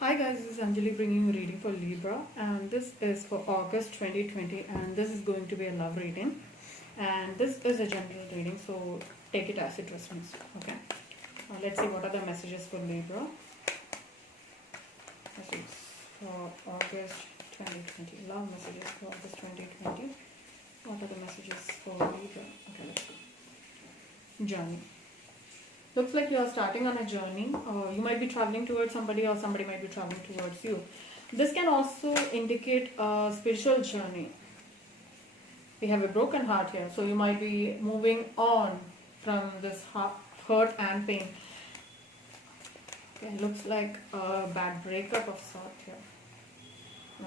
Hi guys, this is Anjali bringing you a reading for Libra, and this is for August 2020, and this is going to be a love reading, and this is a general reading, so take it as it resonates. Okay, let's see what are the messages for Libra. Messages for August 2020. Love messages for August 2020. What are the messages for Libra? Okay, let's go. Journey. Looks like you are starting on a journey. You might be traveling towards somebody, or somebody might be traveling towards you. This can also indicate a spiritual journey. We have a broken heart here, so you might be moving on from this hurt and pain. Okay, looks like a bad breakup of sort here.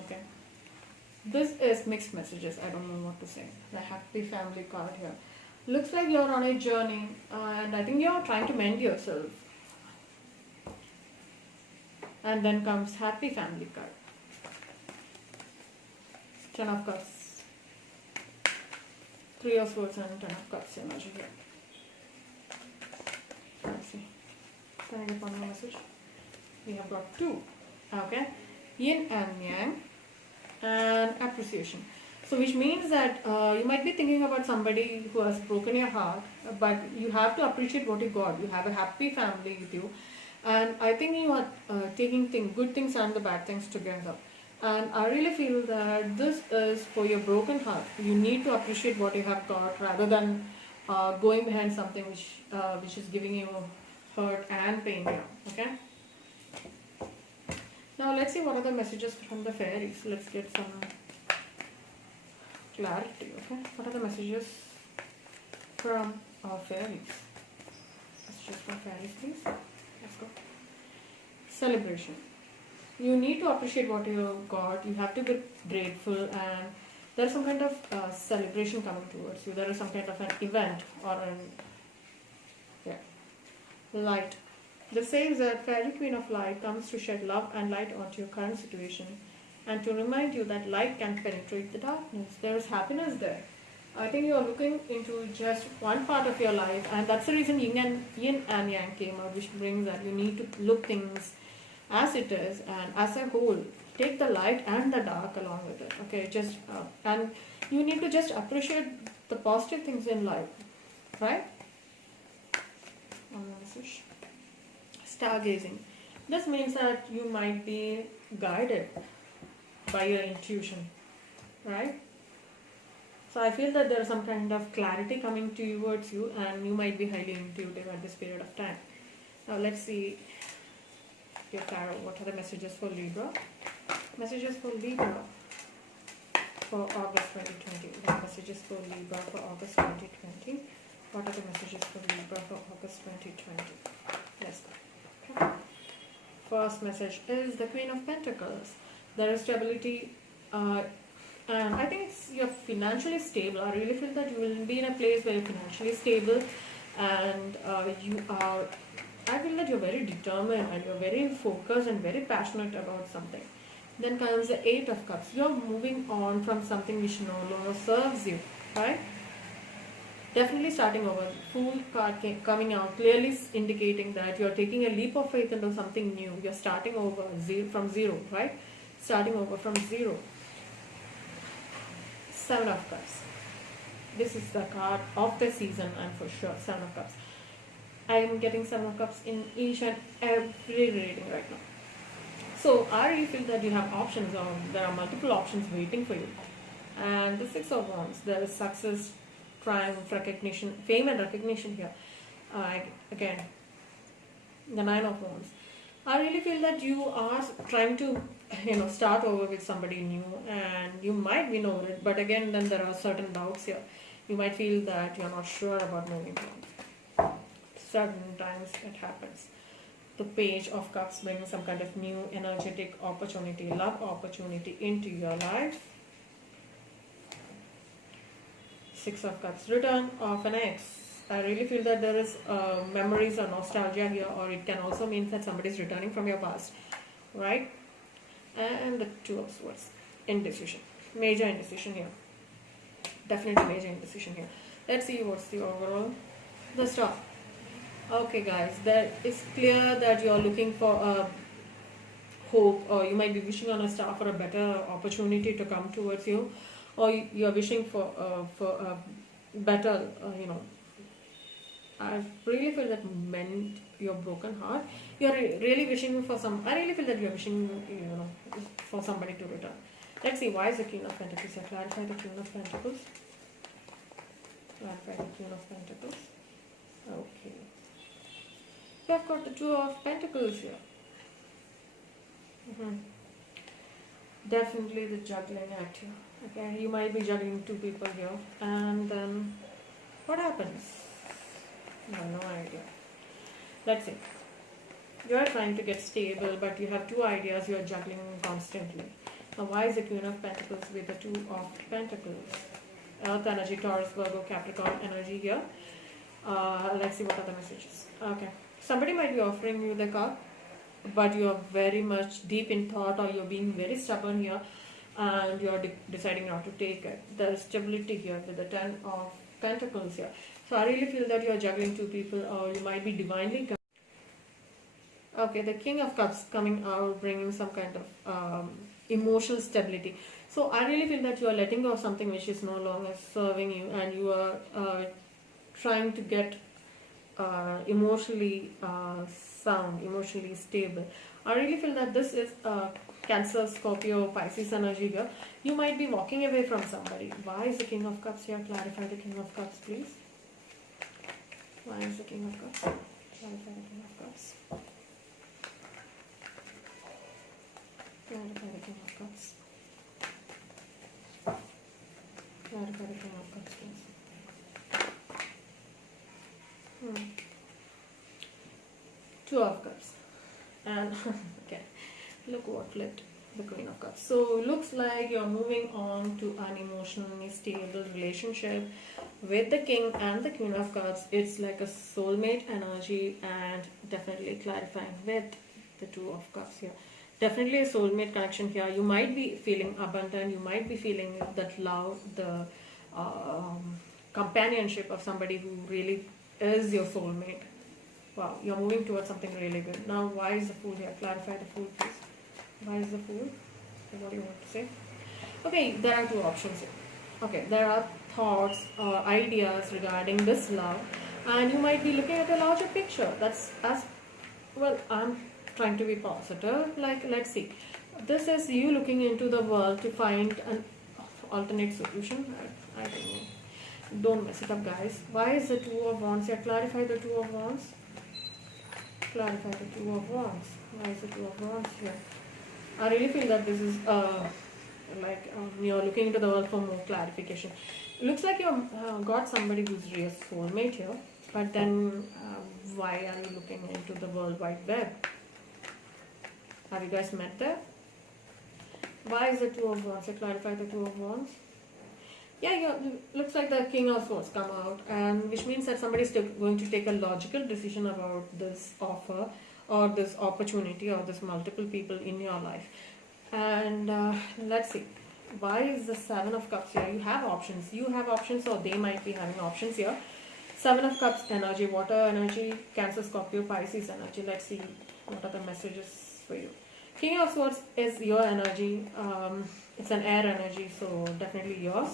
Okay, this is mixed messages. I don't know what to say. The happy family card here. Looks like you're on a journey, and I think you're trying to mend yourself. And then comes happy family card. Ten of Cups. Three of Swords and Ten of Cups energy here. Let's see. Can I get one more message? We have got two. Okay. Yin and Yang. And appreciation. So which means that you might be thinking about somebody who has broken your heart, but you have to appreciate what you got. You have a happy family with you, and I think you are taking good things and the bad things together. And I really feel that this is for your broken heart. You need to appreciate what you have got rather than going behind something which is giving you hurt and pain here. Okay. Now let's see what are the messages from the fairies. Let's get some clarity. Okay, what are the messages from fairies? Messages from fairies, please. Let's go. Celebration. You need to appreciate what you got. You have to be grateful, and there is some kind of celebration coming towards you. There is some kind of an event or light. This says that Fairy Queen of Light comes to shed love and light onto your current situation, and to remind you that light can penetrate the darkness. There is happiness there. I think you are looking into just one part of your life, and that's the reason Yin and Yang came out, which brings that you need to look things as it is and as a whole. Take the light and the dark along with it. Okay, just and you need to just appreciate the positive things in life, right? Stargazing. This means that you might be guided by your intuition, right? So I feel that there is some kind of clarity coming towards you, and you might be highly intuitive at this period of time. Now let's see your tarot. What are the messages for Libra? Messages for Libra for August 2020. What are messages for Libra for August 2020? What are the messages for Libra for August 2020? Let's go. Okay. First message is the Queen of Pentacles. There is stability, and I think you're financially stable. I really feel that you will be in a place where you're financially stable, and I feel that you're very determined and you're very focused and very passionate about something. Then comes the Eight of Cups. You're moving on from something which no longer serves you, right? Definitely starting over. Fool card coming out, clearly indicating that you're taking a leap of faith into something new. You're starting over from zero, right? Starting over from zero. Seven of Cups. This is the card of the season, and for sure, Seven of Cups. I am getting Seven of Cups in each and every reading right now. So I really feel that you have options, or there are multiple options waiting for you. And the Six of Wands, there is success, triumph, recognition, fame and recognition here. Again, the Nine of Wands. I really feel that you are trying to, start over with somebody new, and you might win over it. But again, then there are certain doubts here. You might feel that you're not sure about moving on. Certain times it happens. The Page of Cups brings some kind of new energetic opportunity, love opportunity into your life. Six of Cups, return of an ex. I really feel that there is memories or nostalgia here, or it can also mean that somebody is returning from your past, right? And the Two of Swords, indecision, major indecision here. Definitely major indecision here. Let's see what's the overall. The Star. Okay guys, that it's clear that you're looking for a hope, or you might be wishing on a star for a better opportunity to come towards you, or you're wishing for a better, I really feel that mend your broken heart. You're really wishing for some. I really feel that you're wishing, for somebody to return. Let's see, why is the Queen of Pentacles here? Clarify the Queen of Pentacles. Clarify the Queen of Pentacles. Okay. You have got the Two of Pentacles here. Definitely the juggling act here. Okay, you might be juggling two people here, and then what happens? I have no idea. Let's see. You are trying to get stable, but you have two ideas you are juggling constantly. Now, why is the Queen of Pentacles with the Two of Pentacles? Earth energy, Taurus, Virgo, Capricorn energy here. Let's see what are the messages. Okay. Somebody might be offering you the card, but you are very much deep in thought, or you're being very stubborn here, and you're deciding not to take it. There's stability here with the Ten of Pentacles here. So I really feel that you're juggling two people, or you might be divinely. Okay, the King of Cups coming out, bringing some kind of emotional stability. So I really feel that you are letting go of something which is no longer serving you, and you are trying to get emotionally sound, emotionally stable. I really feel that this is Cancer, Scorpio, Pisces energy here. You might be walking away from somebody. Why is the King of Cups here? Clarify the King of Cups, please. Why is the King of Cups? Clarify the King of Cups. Clarify the King of Cups. Clarify the King of Cups, please. Two of Cups. And okay, look what flipped. The Queen of Cups. So looks like you're moving on to an emotionally stable relationship with the King and the Queen of Cups. It's like a soulmate energy, and definitely clarifying with the Two of Cups here. Definitely a soulmate connection here. You might be feeling abundant. You might be feeling that love, the companionship of somebody who really is your soulmate. Wow, you're moving towards something really good. Now, why is the Fool here? Clarify the Fool, please. Why is the Fool? What do you want to say? Okay, there are two options here. Okay, there are thoughts or ideas regarding this love, and you might be looking at a larger picture. That's as well. I'm trying to be positive. Like, let's see. This is you looking into the world to find an alternate solution. I don't know. Don't mess it up, guys. Why is the Two of Wands here? Clarify the Two of Wands. Clarify the Two of Wands. Why is the Two of Wands here? I really feel that this is you're looking into the world for more clarification. It looks like you've got somebody who's your soulmate here, but then why are you looking into the World Wide Web? Have you guys met there? Why is the Two of Wands? I clarify the Two of Wands. Yeah, looks like the King of Swords come out, and which means that somebody is going to take a logical decision about this offer, or this opportunity, or this multiple people in your life. And let's see, why is the Seven of Cups here? You have options. You have options, or they might be having options here. Seven of Cups energy, water energy, Cancer, Scorpio, Pisces energy. Let's see what are the messages for you. King of Swords is your energy. It's an air energy, so definitely your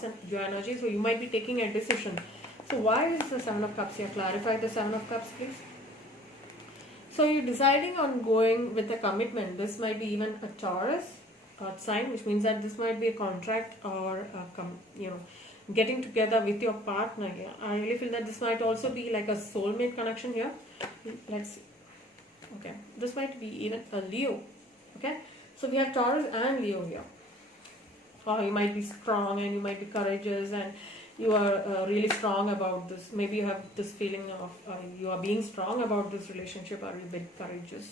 energy. So you might be taking a decision. So why is the Seven of Cups here? Clarify the Seven of Cups, please. So you're deciding on going with a commitment. This might be even a Taurus sign, which means that this might be a contract, or getting together with your partner here. I really feel that this might also be like a soulmate connection here. Let's see. Okay, this might be even a Leo. Okay, so we have Taurus and Leo here. Or you might be strong, and you might be courageous, and you are really strong about this. Maybe you have this feeling of you are being strong about this relationship, or you're a bit courageous.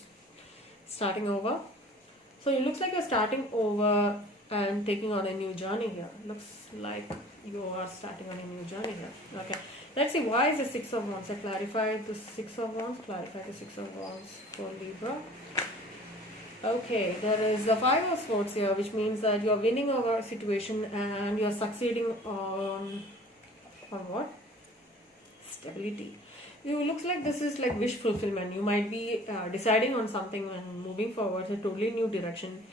Starting over. So it looks like you're starting over and taking on a new journey here. Looks like you are starting on a new journey here. Okay, let's see, why is the Six of Wands? I clarify the Six of Wands. Clarify the Six of Wands for Libra. Okay, there is the Five of Swords here, which means that you are winning over a situation, and you are succeeding on what? Stability. you looks like this is like wish fulfillment. You might be deciding on something and moving forward a totally new direction,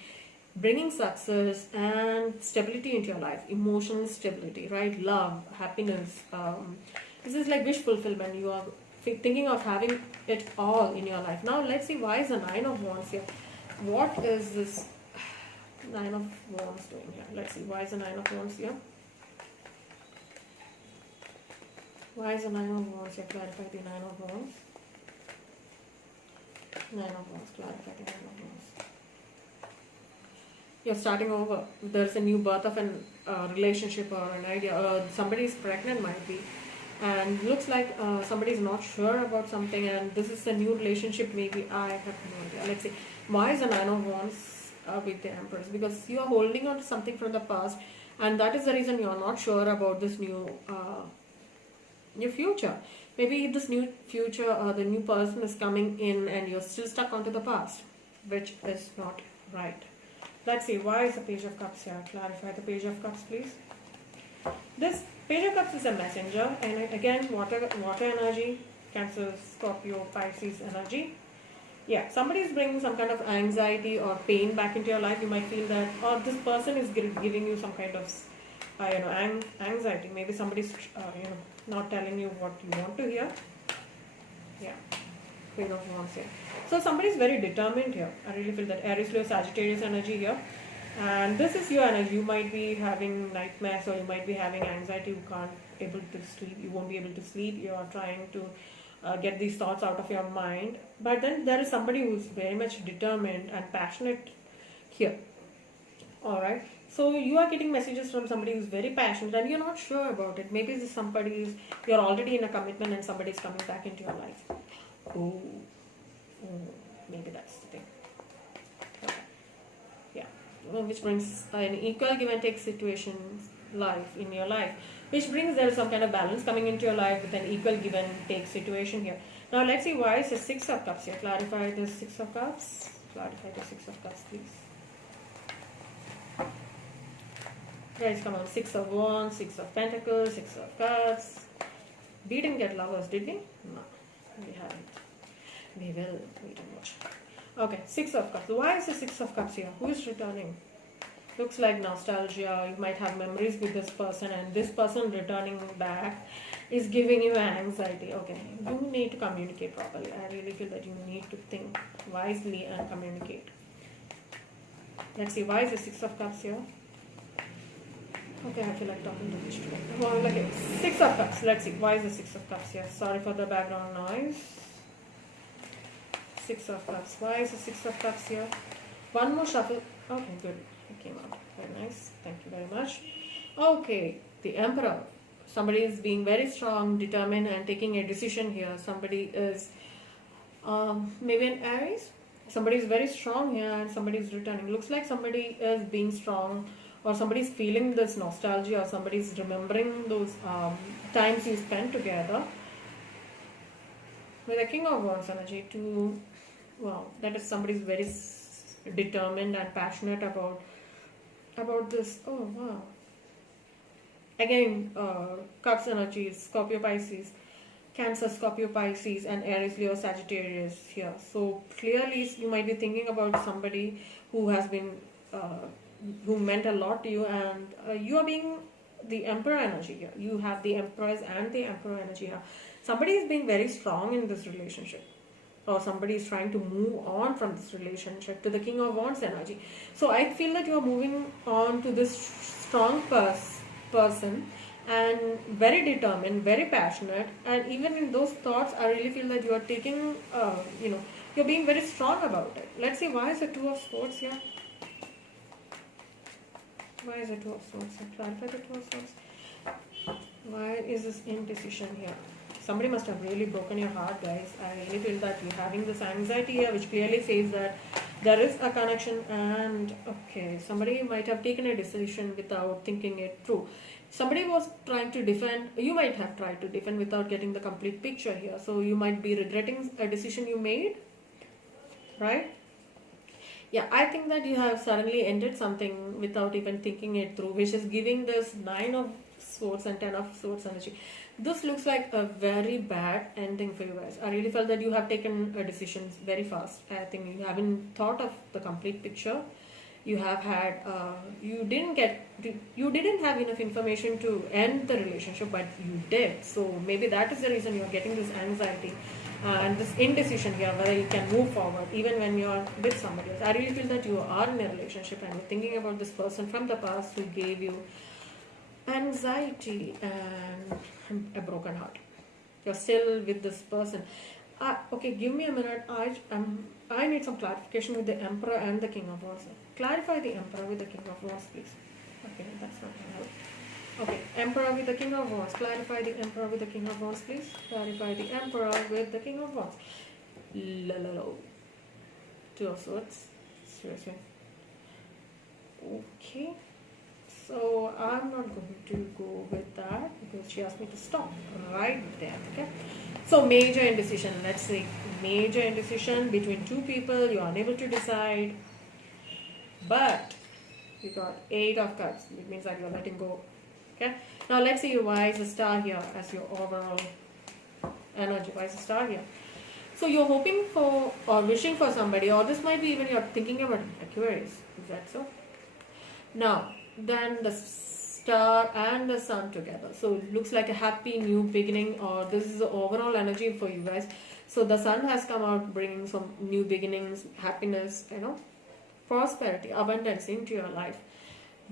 bringing success and stability into your life, emotional stability, right? Love, happiness. This is like wish fulfillment. You are thinking of having it all in your life. Now let's see, why is the Nine of Wands here? What is this Nine of Wands doing here? Let's see, why is the Nine of Wands here? Why is the Nine of Wands here? Clarify the Nine of Wands. Nine of Wands, clarify the Nine of Wands. You're starting over. There's a new birth of an relationship or an idea. Somebody is pregnant, might be. And looks like somebody is not sure about something, and this is a new relationship, maybe. I have no idea. Let's see. Why is the Nine of Wands with the Empress? Because you are holding on to something from the past, and that is the reason you are not sure about this new future. Maybe this new future, the new person is coming in and you're still stuck onto the past, which is not right. Let's see, why is the Page of Cups here? Clarify the Page of Cups, please. This Page of Cups is a messenger, and again, water energy, Cancer, Scorpio, Pisces energy. Yeah, somebody is bringing some kind of anxiety or pain back into your life. You might feel that, or this person is giving you some kind of anxiety. Maybe somebody's not telling you what you want to hear. Yeah, Queen of Wands here. So somebody is very determined here. I really feel that Aries, Leo, Sagittarius energy here. And this is your energy. You might be having nightmares, or you might be having anxiety. You can't able to sleep. You won't be able to sleep. You are trying to get these thoughts out of your mind. But then there is somebody who's very much determined and passionate here. Alright. So you are getting messages from somebody who's very passionate and you're not sure about it. Maybe this somebody's, you're already in a commitment and somebody's coming back into your life. Oh, maybe that's the thing. Okay. Yeah. Which brings an equal give and take situation life in your life. Which brings there is some kind of balance coming into your life with an equal give and take situation here. Now let's see, why is the Six of Cups here? Clarify the Six of Cups. Clarify the Six of Cups, please. Guys, come on. Six of Wands, Six of Pentacles, Six of Cups. We didn't get Lovers, did we? No, we haven't. We will. Wait and watch. Okay, Six of Cups. Why is the Six of Cups here? Who is returning? Looks like nostalgia. You might have memories with this person, and this person returning back is giving you anxiety. Okay, you need to communicate properly. I really feel that you need to think wisely and communicate. Let's see, why is the Six of Cups here? Okay, I feel like talking to this today. Well, okay, Six of Cups. Let's see, why is the Six of Cups here? Sorry for the background noise. Six of Cups. Why is the Six of Cups here? One more shuffle. Okay, good. It came out. Very nice. Thank you very much. Okay, the Emperor. Somebody is being very strong, determined, and taking a decision here. Somebody is maybe an Aries. Somebody is very strong here, and somebody is returning. Looks like somebody is being strong, or somebody is feeling this nostalgia, or somebody is remembering those times you spent together. With the King of Wands energy, to wow, that is somebody is very determined and passionate about this. Oh wow. Again, Cups energies, Scorpio, Pisces, Cancer, Scorpio, Pisces, and Aries, Leo, Sagittarius here. So clearly you might be thinking about somebody who has been who meant a lot to you, and you are being the Emperor energy here. You have the Empress and the Emperor energy here. Somebody is being very strong in this relationship, or somebody is trying to move on from this relationship to the King of Wands energy. So I feel that you are moving on to this strong person and very determined, very passionate, and even in those thoughts I really feel that you are taking you're being very strong about it. Let's see, why is the Two of Swords here? Why is the Two of Swords here? Clarify the Two of Swords. Why is this indecision here? Somebody must have really broken your heart, guys. I really feel that you're having this anxiety here, which clearly says that there is a connection, and okay, somebody might have taken a decision without thinking it through. Somebody was trying to defend, you might have tried to defend without getting the complete picture here. So you might be regretting a decision you made, right? Yeah, I think that you have suddenly ended something without even thinking it through, which is giving this Nine of Swords and Ten of Swords energy. This looks like a very bad ending for you guys. I really felt that you have taken a decision very fast. I think you haven't thought of the complete picture. You have had you didn't have enough information to end the relationship, but you did. So maybe that is the reason you're getting this anxiety and this indecision here, whether you can move forward even when you're with somebody else. I really feel that you are in a relationship and you're thinking about this person from the past who gave you anxiety and a broken heart. You're still with this person. Okay, give me a minute. I need some clarification with the Emperor and the King of Wands. Clarify the Emperor with the King of Wands, please. Okay, that's not going to help. Okay, Emperor with the King of Wands. Clarify the Emperor with the King of Wands, please. Clarify the Emperor with the King of Wands. Lalo. Two of Swords. Seriously. Okay. So I'm not going to go with that because she asked me to stop right there. Okay. So major indecision. Let's say major indecision between two people. You are unable to decide. But you got 8 of Cups. It means that you're letting go. Okay. Now let's see why is a star here as your overall energy. Why is a star here? So you're hoping for or wishing for somebody, or this might be even you're thinking about Aquarius. Is that so? Now, then the star and the sun together. So it looks like a happy new beginning, or this is the overall energy for you guys. So the sun has come out bringing some new beginnings, happiness, prosperity, abundance into your life.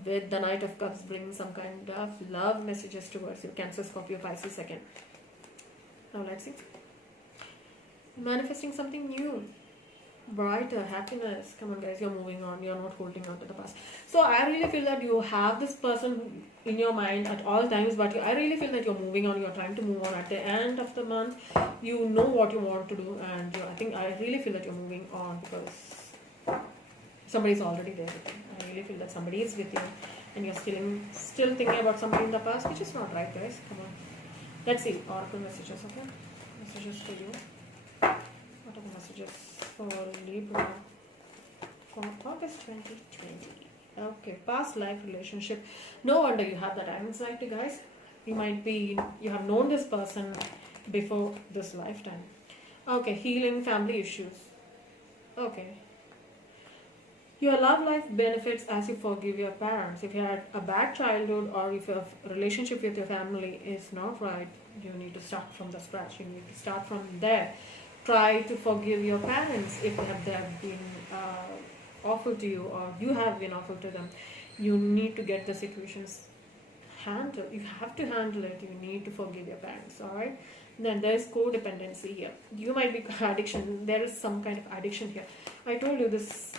With the Knight of Cups bringing some kind of love messages towards you. Cancer, Scorpio, Pisces second. Now let's see. Manifesting something new. Brighter, happiness. Come on guys, you're moving on. You're not holding on to the past. So I really feel that you have this person in your mind at all times, but I really feel that you're moving on. You're trying to move on. At the end of the month, you know what you want to do, and I really feel that you're moving on because somebody's already there with you. I really feel that somebody is with you, and you're still thinking about somebody in the past, which is not right, guys. Come on. Let's see. Oracle messages, okay? Messages for you. What are the messages for Libra for August 2020? Okay, past life relationship. No wonder you have that anxiety, guys. You have known this person before this lifetime. Okay, healing family issues. Okay. Your love life benefits as you forgive your parents. If you had a bad childhood or if your relationship with your family is not right, you need to start from the scratch. You need to start from there. Try to forgive your parents if they have been awful to you or you have been awful to them. You need to get the situations handled. You have to handle it. You need to forgive your parents, alright? Then there is codependency here. You might be addiction. There is some kind of addiction here. I told you this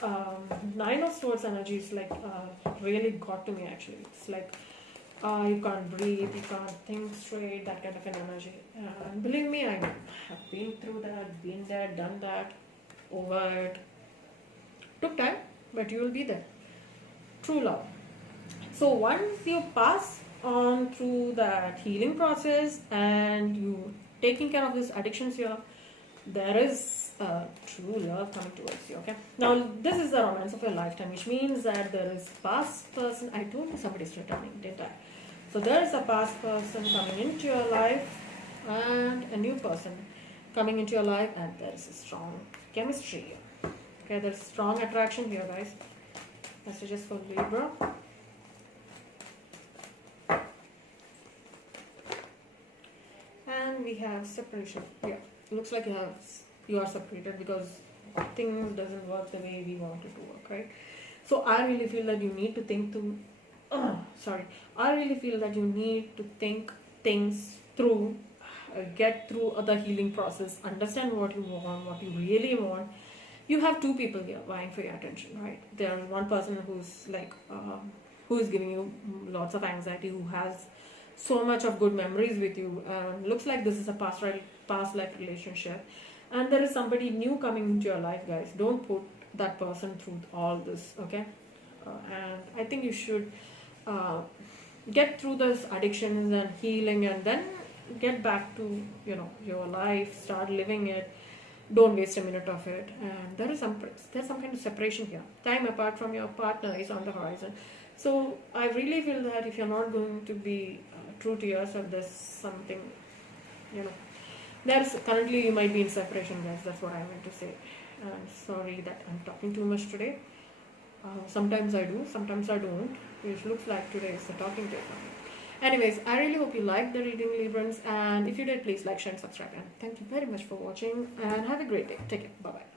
9 of Swords energy is like really got to me actually. It's like you can't breathe, you can't think straight, that kind of an energy. And believe me, I have been through that, been there, done that, over it. Took time, but you will be there. True love. So once you pass on through that healing process and you taking care of these addictions here, there is true love coming towards you. Okay, now this is the romance of your lifetime, which means that there is past person. I told you somebody's returning, didn't I? So there is a past person coming into your life and a new person coming into your life, and there is a strong chemistry here. Okay, there's strong attraction here, guys. Messages for Libra. And we have separation. Yeah, looks like you are separated because things doesn't work the way we want it to work, right? So I really feel that you need to think to I really feel that you need to think things through, get through the healing process, understand what you want, what you really want. You have 2 people here vying for your attention, right? There is one person who's like who is giving you lots of anxiety, who has so much of good memories with you. Looks like this is a past life relationship, and there is somebody new coming into your life, guys. Don't put that person through all this, okay? And I think you should get through those addictions and healing, and then get back to your life, start living it. Don't waste a minute of it. And there's some kind of separation here. Time apart from your partner is on the horizon. So I really feel that if you're not going to be true to yourself. There's something, you know. There's currently you might be in separation, guys. That's what I meant to say. Sorry that I'm talking too much today. Sometimes I do, sometimes I don't. It looks like today is a talking day for me. Anyways, I really hope you liked the reading, Librans, and if you did, please like, share, and subscribe. And thank you very much for watching, and have a great day. Take care. Bye bye.